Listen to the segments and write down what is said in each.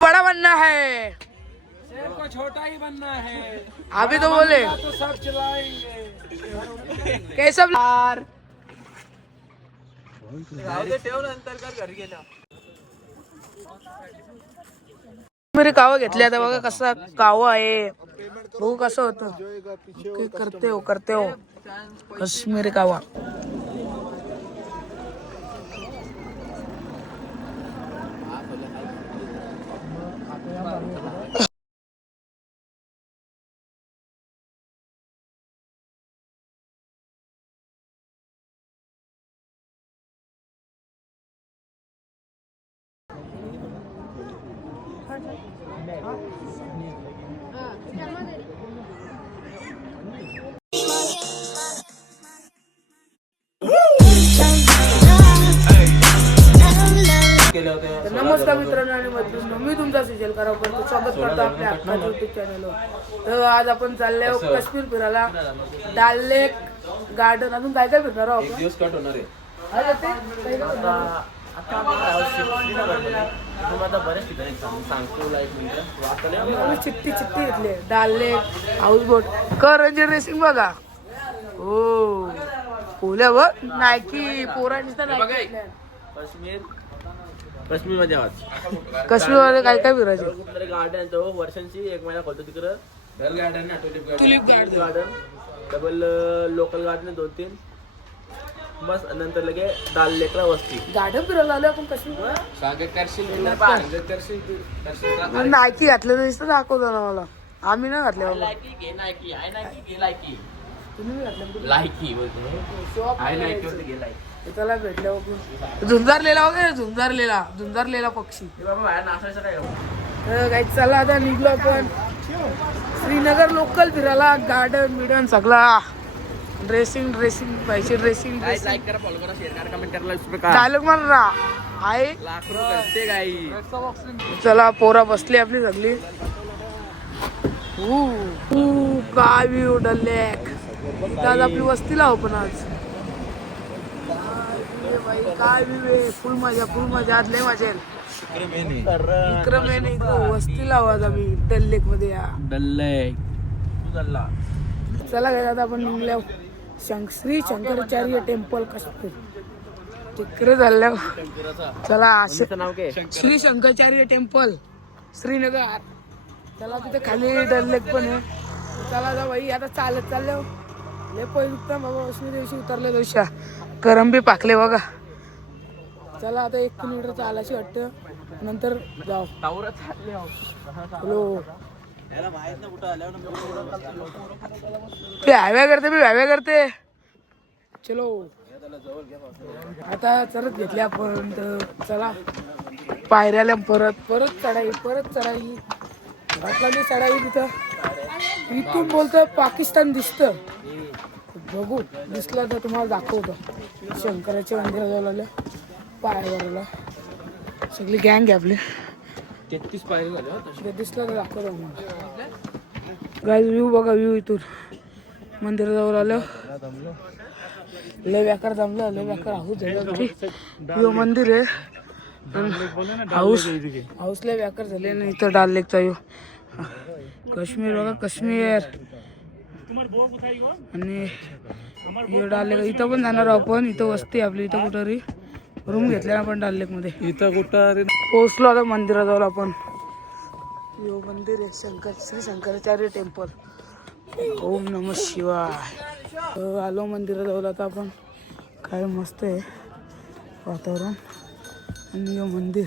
बड़ा बनना है, शेर को छोटा ही बनना है। अभी तो बोले तो सब चलाएंगे। कैसा यार मेरे कावा घेतले आता बघा कसा कावा आहे बघू कसं होतं करते हो काश्मीरी कावा नमस्कार मित्रांनो आणि मैत्रिणींनो, मी तुमचा सुजल करावकर स्वागत करतो आपल्या हक्काच्या युट्यूब चॅनलवर. तर आज आपण चालले आहोत काश्मीर फिरायला, डाल लेक गार्डन. अजून काय काय फिरणार आहोत? दिवस कट होणार आहे. चिट्टी घेतली डाल लेक हाऊस बोट करंजी रेसिंग बघा. हो पोल्या बघ नायकी पोरांची काश्मीर मध्ये काश्मीर मध्ये काय काय फिरायचं गार्डन तो वर्षांची एक महिना खोलतो तिकडं. गार्डन ना tulip garden double local garden 2-3 बस. नंतर लगे डाल लेकला वस्ती गार्डन फिरायला आलो आपण काश्मीर. नायकी घातलं दिसतं दाखवतो ना मला. आम्ही नाही घातले बाबा. तुम्ही घातलं त्याला भेटल्या झुंजारलेला पक्षी. काही चला आता निघलो आपण श्रीनगर लोकल फिरायला. गार्डन बिडन सगळा ड्रेसिंग पाहिजे. ड्रेसिंग लाईक करा, फॉलो करा, शेअर करा, कमेंट करा. चालक मारा आहे. चला पोरा बसली आपली सगळी. काय व्ह्यू डल लेक. आज आपली वस्ती लाव पण आज काय व्ह्यू आहे. फुल मजा आज लय मजा येईल. वस्ती लाव आज आम्ही डल लेक मध्ये. चला काय आता आपण निघल्या श्री शंकराचार्य टेम्पल काश्मीर तिकडे चालल्या. चला श्री शंकराचार्य टेम्पल श्रीनगर. चला तिथे खाली डल लेक पण आहे. चला जा भाई आता चालत चालले. लय पहिली बाबा वसमी दिवशी उतरल्या दिवशी गरम बी पाकले बघा. चला आता 1 किलोमीटर चालायची वाटतं. नंतर जाऊ. हॅलो व्याव्या करते चलो. आता चढत घेतले आपण. तर चला पायऱ्याला परत चढाई घातली चढाई. तिथं इथून बोलतं पाकिस्तान दिसतं. बघू दिसलं तर तुम्हाला दाखवतो. शंकराच्या मंदिराजवळ आलं पायऱ्याला सगळी गँग आहे आपली. 33 पायरी झाले. दिसलं तर दाखवतो गाईज. व्ह्यू बघा व्ह्यू इथून मंदिराजवळ आलं. लय व्याकार जमलं. लय व्याकार हाऊस झालं. मंदिर आहे हाऊस लय व्याकार झाले ना. इथं डाल लेकचा येऊ काश्मीर बघा काश्मीर. आणि डाल लेक इथं पण जाणार आपण. इथं वस्ती आपली. इथं कुठं रूम घेतल्या आपण डाल लेक मध्ये. इथं कुठं पोहोचलो आता मंदिराजवळ आपण. यो मंदिर आहे श्री शंकराचार्य टेम्पल. ओम नमः शिवाय. आलो मंदिराजवळ आता आपण. काय मस्त आहे वातावरण. आणि यो मंदिर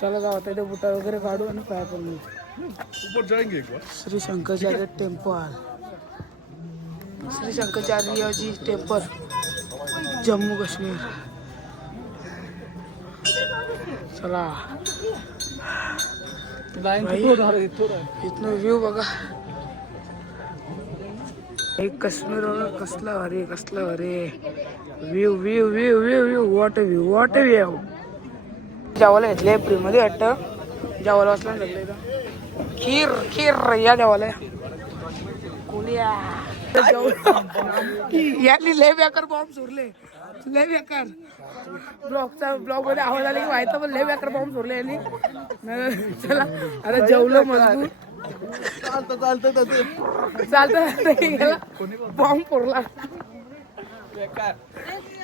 चला जाऊ आता. इथे बुटा वगैरे काढू आणि काय पण श्री शंकराचार्य टेम्पल. श्री शंकराचार्यजी टेम्पल जम्मू काश्मीर. चला इथनं व्ह्यू बघा. एक काश्मीर कसला भारी view view view view view. What view. जेवायला घेतले फ्री मध्ये वाटतं. जेवायला वाचला लागलं इथं. खीर या जेवायला. कोलिया यांनी लय बेकार बॉम्ब सोडले, लय बेकार. ब्लॉग मध्ये आवाज आला की माहिती, पण लय बेकार बॉम्ब सोडले यांनी. चला आता जेवलं मजबूत, चालतं बॉम्ब फोडला.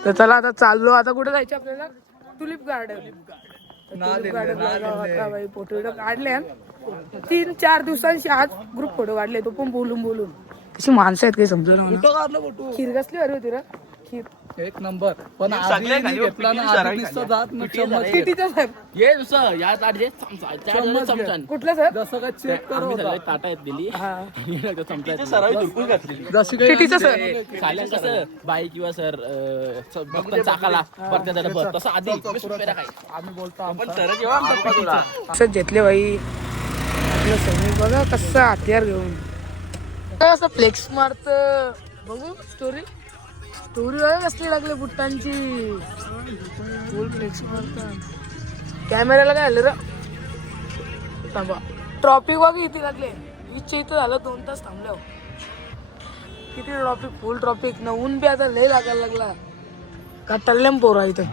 तर चला आता चाललो. आता कुठे जायचं आपल्याला? Tulip garden. टुलिप गार्डन आता बाई फोटो काढले 3-4 दिवसांशी. आज ग्रुप फोटो काढले, तो पण बोलून. कशी माणसं आहेत काही समजून. खीर कसली हवी होती रे? खीर एक नंबर. पण आधी घेतला ना, आधी नुसतं जात ना चम्मच. कितीचं सर? ये दुसरं या ताटचे चमचा कुठलं सर? जसं का चेक करू ताटा येत दिली जशी कितीचं सर? सायलेंट कसं बाई किंवा सर फक्त चाकाला बरं तसं आधी आम्ही बोलतो पण सर जेव्हा आमचा तुला असं घेतले बाई आपलं सैनिक. बघा कसं हत्यार घेऊन असं फ्लेक्स मारत. बघू स्टोरी बघा कसली लागली बुट्टांची. फुल फ्लेक्स मारतात. कॅमेऱ्याला काय आलं रे? थांबा. ट्रॉफिक बघा किती लागले. इच्छा इथं झालं 2 तास थांबल्यावर. किती ट्रॉफिक, फुल ट्रॉफिक. न ऊन बी आता लय लागायला लागला. काटाल्यम पोरा इथं,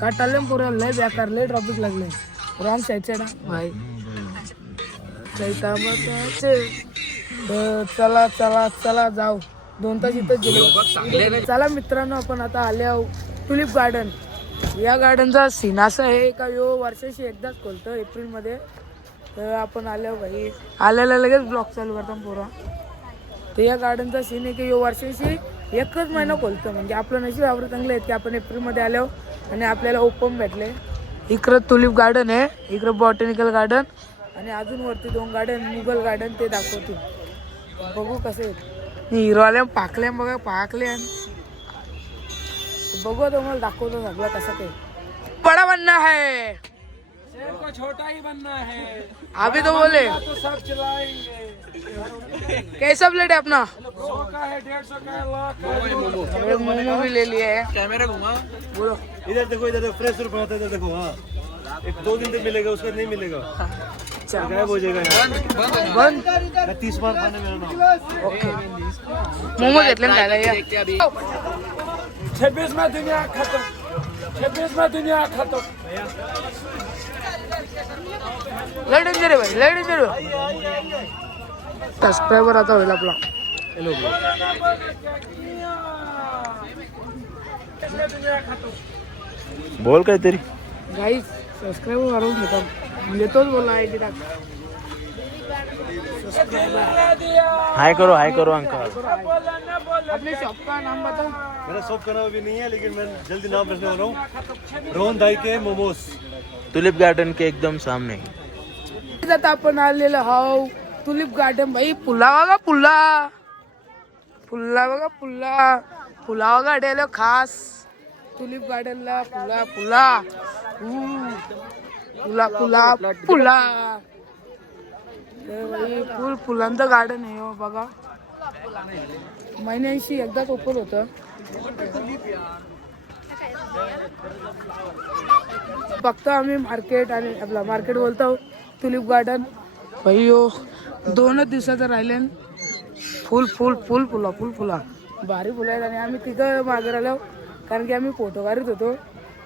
काटाल्यम पोरा लय बेकार, लय ट्रॉफिक लागले. रॉंग साईडचे ना भाई. चला चला चला जाऊ. 2 तास इथंच गेलो. चला मित्रांनो, आपण आता आले आहो टुलिप गार्डन. या गार्डनचा सीन असा आहे का यो वर्षाशी एकदाच खोलतं एप्रिलमध्ये. तर आपण आलो भाई, आल्याला लगेच ब्लॉग चालू करतो पोरा. तर या गार्डनचा सीन आहे की यो वर्षाशी एकच महिना खोलतं. म्हणजे आपलं नशीब आवडत चांगलं आहे की आपण एप्रिलमध्ये आलो आणि आपल्याला ओपन भेटले. इकडं टुलिप गार्डन आहे, इकडं बॉटॅनिकल गार्डन आणि अजून वरती 2 गार्डन, मुघल गार्डन, ते दाखवतो. बघू कसे हिरोवाल्या पाकल्या. बघा पाकल्या. बघू तुम्हाला दाखवतो सगळं कसं काही. बडा बनना है, शेर को छोटा ही बनना है. अभी तो बोले तो सब चलाएंगे. कैसा प्लेट है अपना? 100 का है, 150 का है, लाख का है. मोमो भी ले लिए है. कॅमेरा घुमा. बोलो. इधर देखो, इधर फ्रेश रुपये होता है, इधर देखो. हाँ, 1-2 दिन तक मिलेगा, उसका नहीं मिलेगा. गायब हो जाएगा यहाँ. बंद. मैं 30 बार खाने मेरा नाम. ओके. मोमो घेतले ना खायला या. 26 में दुनिया खत्म. 26 में दुनिया खत्म. लय डेंजर आहे भाई, लय डेंजर आहे. सबस्क्रायबर आता होईल आपला. बोल काहीतरी. गाईज सबस्क्रायबर वाढवून घेतो. म्हणजे तोच बोलला आहे की हाय करो अंकल. अपने शॉप का नाम बताओ. मेरा शॉप का नाम अभी नहीं है, लेकिन मैं जल्दी नाम रखने वाला हूँ. रोहन दाई के मोमोज, टुलिप गार्डन के एकदम सामने. आता आपण आलेलो हाव टुलिप गार्डन. भाई पुला बघा, पुला बघा, पुला बघा आलेलो खास टुलिप गार्डनला. पुला भाई फुल फुलांचं गार्डन आहे हो. बघा महिन्यांशी एकदाच ओपन होतं. फक्त आम्ही मार्केट आणि आपला मार्केट बोलतो टुलिप गार्डन. भाई हो 2च दिवसाचं राहिले. फुल फुला भारी फुलं आहेत. आणि आम्ही तिथं मागे राहिलो कारण की आम्ही फोटो काढत होतो.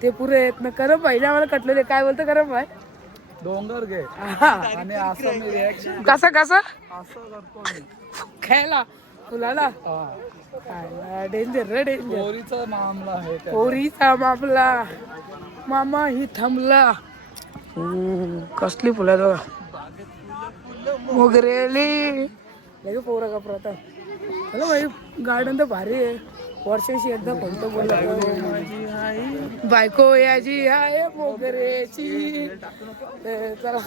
ते पुरे येत ना. करम भाई आम्हाला कटलेले. काय बोलतो करम भाई? डोंगर घे हा. आणि असं मी रिॲक्शन कसं असं करतो मी. खायला फुलाला डेंजर रे, डेंजर. चोरीचा मामला आहे त्या. पोरीचा मामला, मामा ही थांबला. कसली फुलं आहेत बघा. मोगरेली लगे पोरा का प्रथा. चला भाई गार्डन तर भारी आहे. वर्षाशी एकदा खोलतो बोलला. बायको याची आहे मोगरेची. चला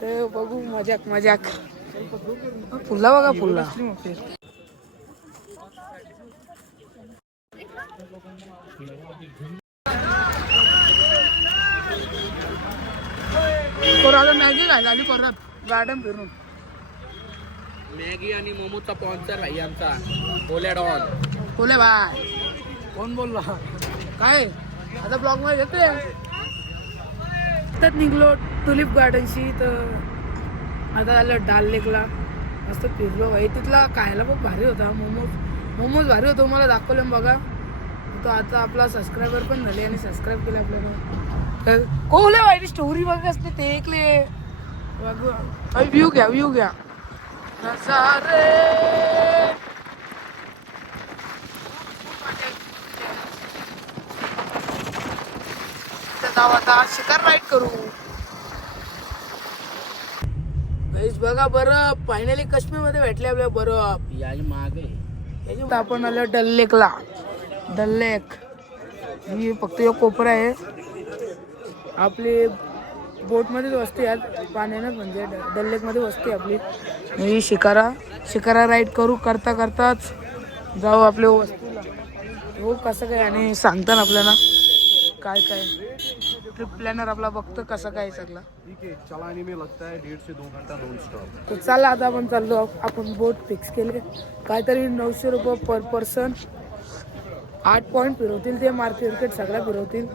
ते बघू. मजाक. फुला बघा, फुला. आता मॅगी खायला आली परत गार्डन फिरून. मॅगी आणि मोमोचा स्पॉन्सर भाई आमचा ओल्या डॉन. बोले बाय. कोण बोलला? काय आता ब्लॉग मध्ये येते. तर निघलो टुलिप गार्डनशी. तर आता आलं डाल लेकला. मस्त फिरलो भाई. तिथला खायला पण भारी होता. मोमोज भारी होतो. मला दाखवले बघा. तो आता आपला सबस्क्रायबर पण झाले आणि सबस्क्राईब केलं आपल्याला. तर कोवले भाई स्टोरी बघ असते ते ऐकले. व्ह्यू घ्या नजारे. जाऊ आता शिकार राईड करू. गाईस बघा बरं फायनली काश्मीर मध्ये भेटले आपल्या बरं. याची मागे त्याच्यात आपण आलो डल लेकला. डल लेक ही फक्त एक कोपरा आहे. आपली बोट मध्येच वस्ती आहे पाण्यानं म्हणजे डल लेक मध्ये वस्ती आपली. ही शिकारा राईड करू करताच जाऊ आपल्या वस्तीला. हो कसं काय आणि सांगता ना आपल्याला काय ट्रिप प्लॅनर आपला बघतो कसं काय सगळं. चलाने में लगता है 1.5 से 2 घंटा नॉन स्टॉप. तर चला आता आपण चाललो. आपण बोट फिक्स केले काहीतरी 900 रुपये पर पर्सन. 8 पॉईंट फिरवतील ते मार्केट सगळ्या फिरवतील.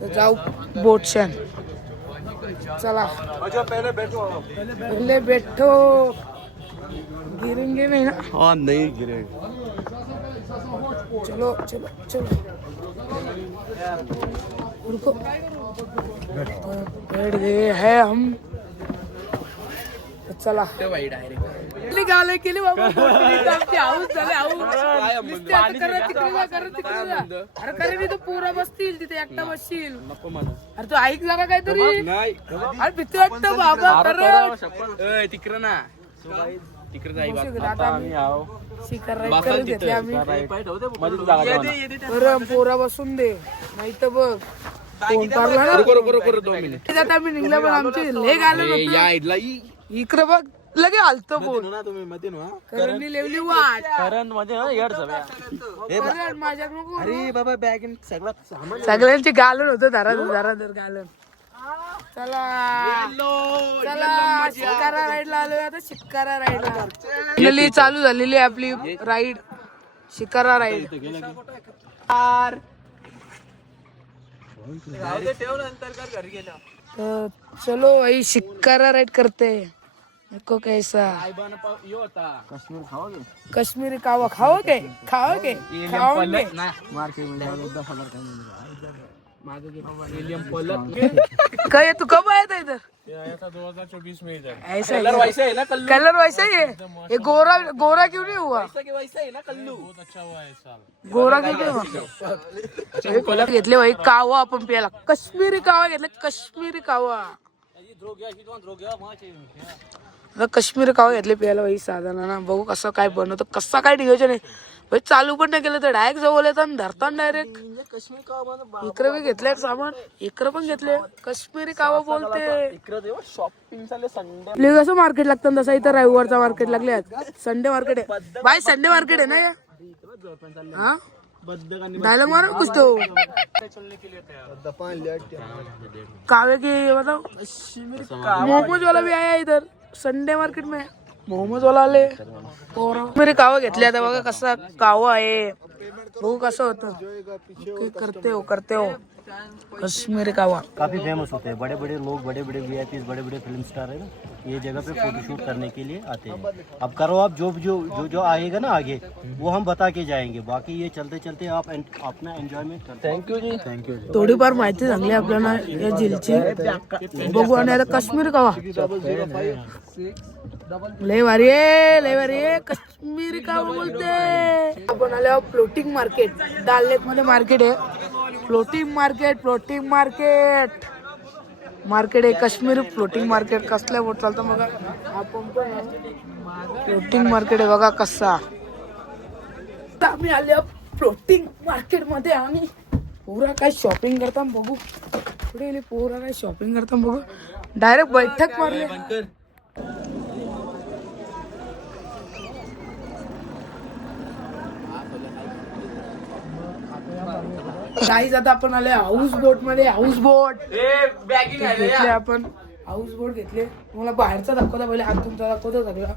तर जाऊ बोट शॅन. चला अच्छा पहले बैठो. पहले बैठो. गिरेंगे नहीं ना. हाँ नहीं गिरे. चलो रुको. बैठ गए हैं हम. चला गाले केली बाबा. हाऊस झाले अरे करे नाही तो पोरा बसतील तिथे एकटा बसशील. अरे तू ऐक जरा काहीतरी. अरे भीती वाटतं बाबा खरं. तिकडं ना शिकार राईड करून घेतले आम्ही. बरं पोरा बसून दे नाही तर बघ फोन पारला ना. 2 मिनिट आम्ही निघला पण आमची लेग आलं इकडे बघ लगे हलतो बोल. करंडी लेवली वाट माझ्या नको. अरे बाबा बॅग सगळं सामान सगळ्यांची गालन होतं धराधर गालन. चला शिकारा राईडला आलोय आता. शिकारा राईडला चालू झालेली आहे आपली राईड. शिकारा राईड. तो चलो भाई शिकारा राइड करते हैं. देखो कैसा कश्मीरी कावा खाओगे. क्या तू कब आया था इधर? था 2024 में इधर. ऐसा कलर वैसा ही है. ये गोरा क्यों नहीं हुआ? बहुत अच्छा हुआ है इस साल. गोरा क्यों नहीं हुआ? घेतले भाई कावा आपण प्यायला. कश्मीरी कावा घेतले. कश्मीरी कावा कश्मीरी कावा घेतले प्यायला भाई. साधारण ना बघू कसं काय बनवतो कसा काय नियोजन आहे भाई. चालू पण नाही केलं तर डायरेक्ट जवळ येतात धरतात डायरेक्ट. इकडे बी घेतले सामान. इकडे पण घेतले. कश्मीरी कावा बोलते. आपले कसं मार्केट लागतं तसं इथं रविवारचा मार्केट लागले. संडे मार्केट आहे भाई. संडे मार्केट आहे ना या. हाँ डायलॉग मारो कुछ तो. कावे की मतलब मोमोज वाला भी आया इधर संडे मार्केट में. मोमोज वाला आले. मेरे कावा घेतले आता बघा कसा कावा आहे. बघू कसं होतं. करते हो कश्मीरी कावा. काफी फेमस होते हैं. बड़े बड़े लोग बड़े वीआईपी बड़े फिल्म स्टार है ना ये जगह पे फोटोशूट करने के लिए आते हैं. अब करो आप जो आएगा ना आगे वो हम बता के जाएंगे. बाकी ये चलते आप अपना एंजॉयमेंट करते. Thank you. थोडीफार माहिती सांगली आपल्याला या झीलची. बघू आणि आता कश्मीरी कावा लय भारी आहे. कश्मीरी कावा बोलते. आपण आलो फ्लोटिंग मार्केट. दाल लेक मध्ये मार्केट आहे. फ्लोटिंग मार्केट आहे. Kashmiri floating market. कसल्या बोट चालतं बघा. आपण पण फ्लोटिंग मार्केट आहे बघा कसा. आम्ही आले फ्लोटिंग मार्केट मध्ये आणि पुरा काय शॉपिंग करता बघू. पुढे पुरा काय शॉपिंग करता बघू. डायरेक्ट बैठक मारले. गाईज आता आपण आले हाऊस बोट मध्ये. हाऊस बोट घेतले आपण. हाऊस बोट घेतले. तुम्हाला बाहेरचा दाखवता पहिले आतूनचा दाखवतो सगळा.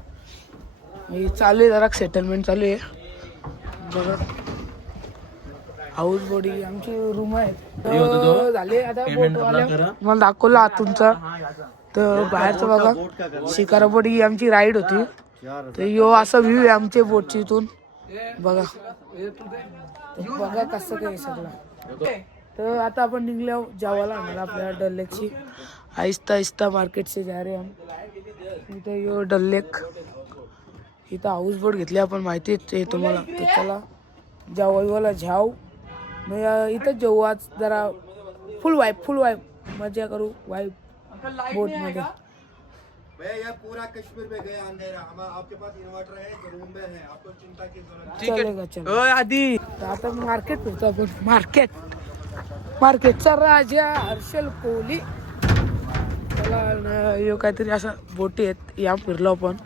चालू आहे जरा सेटलमेंट चालू आहे बघा. हाऊस बोट ही आमची रूम आहे. झाले आता बोटवाल्या मला दाखवलं आतूनचा. तर बाहेरचं बघा शिकारा बोट ही आमची राईड होती. तर यो असा व्ह्यू आहे आमच्या बोटची इथून बघा. तर बघा कसं काय सगळं. तर आता आपण निघलो जावाला आम्हाला आपल्याला डल लेकची आहिस्ता आहिस्ता मार्केट से जा रहे हम. इथं यो डल लेक, इथं हाऊस बोट घेतली आपण, माहितीच आहे तुम्हाला. तर चला जावाला झाव मग इथं जाऊ आज जरा फुल वाईब मजा करू वाईब बोट मध्ये. भैया ये पूरा कश्मीर में गया अंधेरा, हम आपके पास इन्वर्टर है, रूम में है, आपको चिंता की जरूरत चलेगा चलो आधी. तर आता मार्केट फिरतो आपण. मार्केटचा राजा हर्षल कोहली. चला यो काहीतरी असं बोटी आहेत या फिरलो आपण.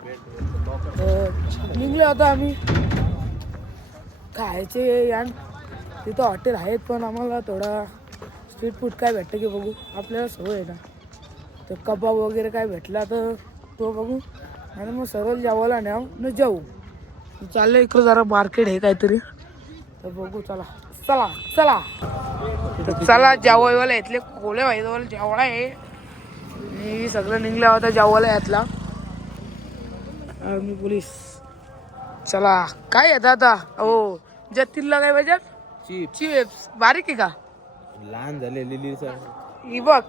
निघलो आता आम्ही खायचे यान. तिथं हॉटेल आहेत पण आम्हाला थोडा स्ट्रीट फूड काय भेटतं की बघू, आपल्याला सवय आहे ना. तर कबाब वगैरे काय भेटला तर तो बघू आणि मग सरळ जावाला न्याव न जाऊ. चाललं इकडं जरा मार्केट आहे काहीतरी, तर बघू. चला चला चला जावईवाला इथले कोले व्हायचं जेवढा आहे. मी सगळं निघलं होता जावाला यातला आर्मी पोलीस. चला काय येतं आता. हो जतीनला काय पाहिजे चिप्स बारीक आहे का लहान झाले लिली ही बघ.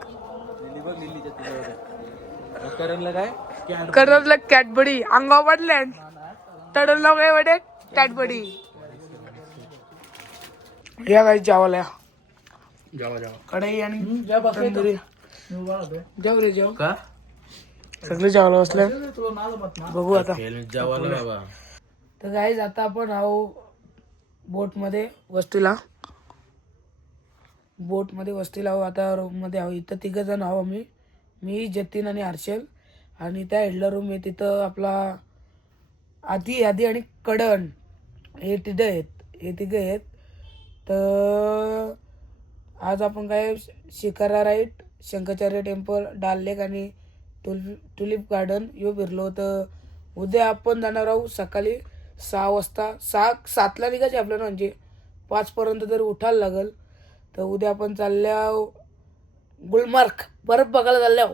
करणला कॅटबडी अंगावर पडल्या. तडला काय वाटे कॅटबडी. या काही जावाला कढई आणि तंदुरी. जाऊ रे जाऊ का सगळे जेवायला बसले. बघू आता. तर गाईज आता आपण आहो बोटमध्ये वस्तीला आहो. आता रूम मध्ये आहो. इथं 3 जण आहो आम्ही. मी जतीन आणि हर्षल. आणि त्या हेडला रूम आहे तिथं आपला आधी आणि कडण हे तिघं आहेत. तर आज आपण काय शिकारा राईट, शंकराचार्य टेम्पल, डाल लेक आणि टुलिप गार्डन यो फिरलो. तर उद्या आपण जाणार आहोत सकाळी 6 वाजता. 7ला निघायचे आपल्याला, म्हणजे 5 पर्यंत जर उठायला लागल. तर उद्या आपण चालल्या गुलमर्ग बर्फ बघायला चालल्या.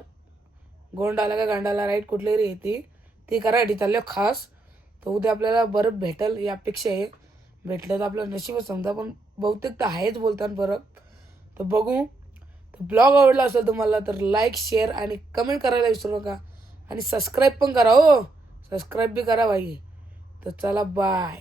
गोंडाला का गांडाला राईट कुठली येते ती करायसाठी चालल्या खास. तर उद्या आपल्याला बर्फ भेटल ही अपेक्षा आहे. भेटलं तर आपलं नशीबच समजा, पण बहुतेक तर आहेच बोलतात बर्फ. तर बघू. तर ब्लॉग आवडला असेल तुम्हाला तर लाईक शेअर आणि कमेंट करायला विसरू नका. आणि सबस्क्राईब पण करा. हो सबस्क्राईब बी करा भाई. तर चला बाय.